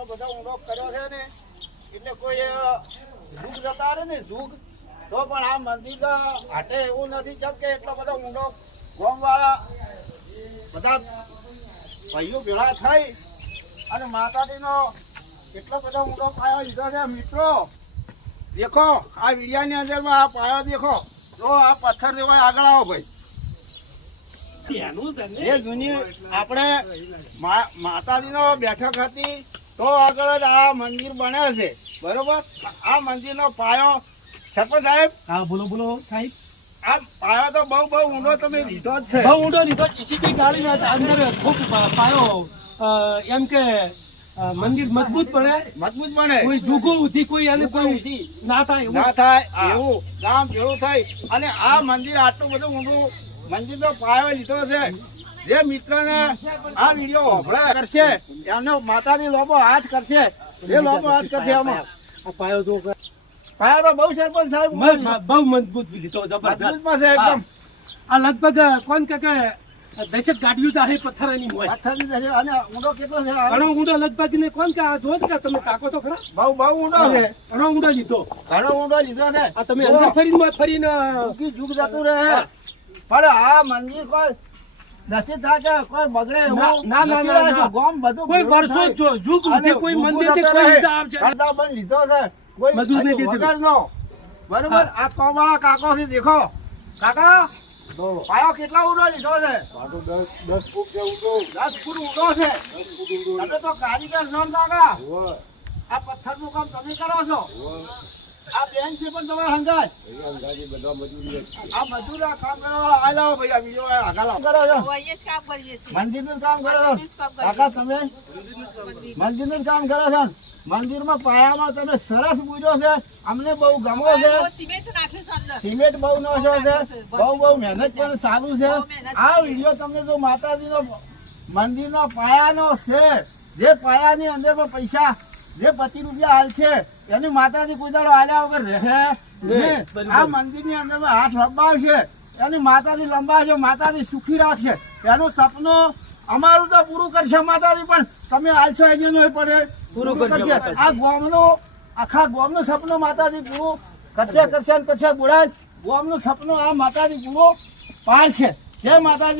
એટલો બધો ઊંડો કર્યો છે ને એટલે કોઈ ઝૂક જતા રહે ને ઝૂક તો પણ આ મંદિર હાટે એવું નથી જેમ કે એટલો બધો ઊંડો ગામવાળા બધા ભાઈઓ ભેળા થઈ અને માતાજીનો એટલો બધો ઊંડો પાયો લીધો છે મિત્રો. દેખો આ વિડિયાની અંદરમાં આ પાયો દેખો તો આ પથ્થર જેવો આગળ આવો ભાઈ. એ જૂની આપણે માતાજીનો બેઠક હતી તો આગળ જ આ મંદિર બને છે બરોબર. આ મંદિરનો પાયો સરપંચ સાહેબ. હા બોલો બોલો સાહેબ. આ પાયો તો બહુ ઊંડો તમે લીધો જ છે. બહુ ઊંડો લીધો. જીસીબી ગાડીના અંદર ખૂબ પાયો એમ કે મંદિર મજબૂત બને. કોઈ જુગો ઉધી કોઈ અને કોઈ ના થાય એવું ગામ ભેળું થાય અને આ મંદિર આટલું બધું ઊંડું મંદિરનો પાયો લીધો છે. જે મિત્રને આ વિડીયો હોભળા કરશે એનો માતાજી લોબો હાથ કરશે. એ લોબો હાથ કરશે આમાં આ પાયો જો પાયો તો બહુ સરપંચ સાહેબ બહુ મજબૂત લીધો જબરજસ્ત એકદમ. આ લગભગ કોણ કે દશક ગાડીઓ ચાહે પથ્થરની હોય. પથ્થરની અને ઊંડો કેટલો છે? ઘણો ઊંડો લગભગ ને કોણ કે જો કે તમે કાકો તો ખરા બહુ ઊંડો છે. ઘણો ઊંડો લીધો. ઘણો ઊંડો લીધો છે. આ તમે અંદર ફરીને જુગ જતું રહે પણ આ મંદિર કોઈ દસી થાય કોઈ બગડે ના ગોમ બધું કોઈ વર્ષો જુગ ઉધી કોઈ મંદિર થી કોઈ બંધ લીધો છે કોઈ વગરનો બરોબર. આ કોમળા કાકો થી દેખો કાકા પાયો કેટલા ઊંડો લીધો છે? 10 ફૂટ ઊંડો. 10 ફૂટ ઊંડો છે. તમે તો કારીગર છો ને કાકા. આ પથ્થર નું કામ તમે કરો છો. આ બેન છે પણ તમારા હંગાત આ મજૂર કામ કરવા આ લાવો ભાઈ. આ બીજો આગળ કરો છો મંદિર નું કામ કરો છો કાકા. તમે મંદિર નું કામ કરો છો. મંદિરમાં પાયામાં તમે સરસ પૂજો છે. અમને બહુ ગમો છે. સિમેન્ટ બહુ નાખ્યો છે. બહુ મહેનત પણ સારું છે. આ વિડીયો તમને જો માતાજીનો મંદિરના પાયાનો છે જે પાયાની અંદરમાં પૈસા જે 25 રૂપિયા હાલ છે એની માતાજી પૂજાડો હાલ્યા વગર રહે નહીં. આ મંદિરની અંદરમાં હાથ લંબાવશે એની માતાજી લંબાવશે. માતાજી સુખી રાખશે. એનું સપનું અમારું તો પૂરું કરશે માતાજી. પણ તમે હાલશો એની નહીં પડે પૂરું કરશે. આ ગામનું આખા ગામનું સપનું માતાજી પૂરું કરશે. બુડા ગામનું સપનું આ માતાજી પૂરું પાડશે. જય માતાજી.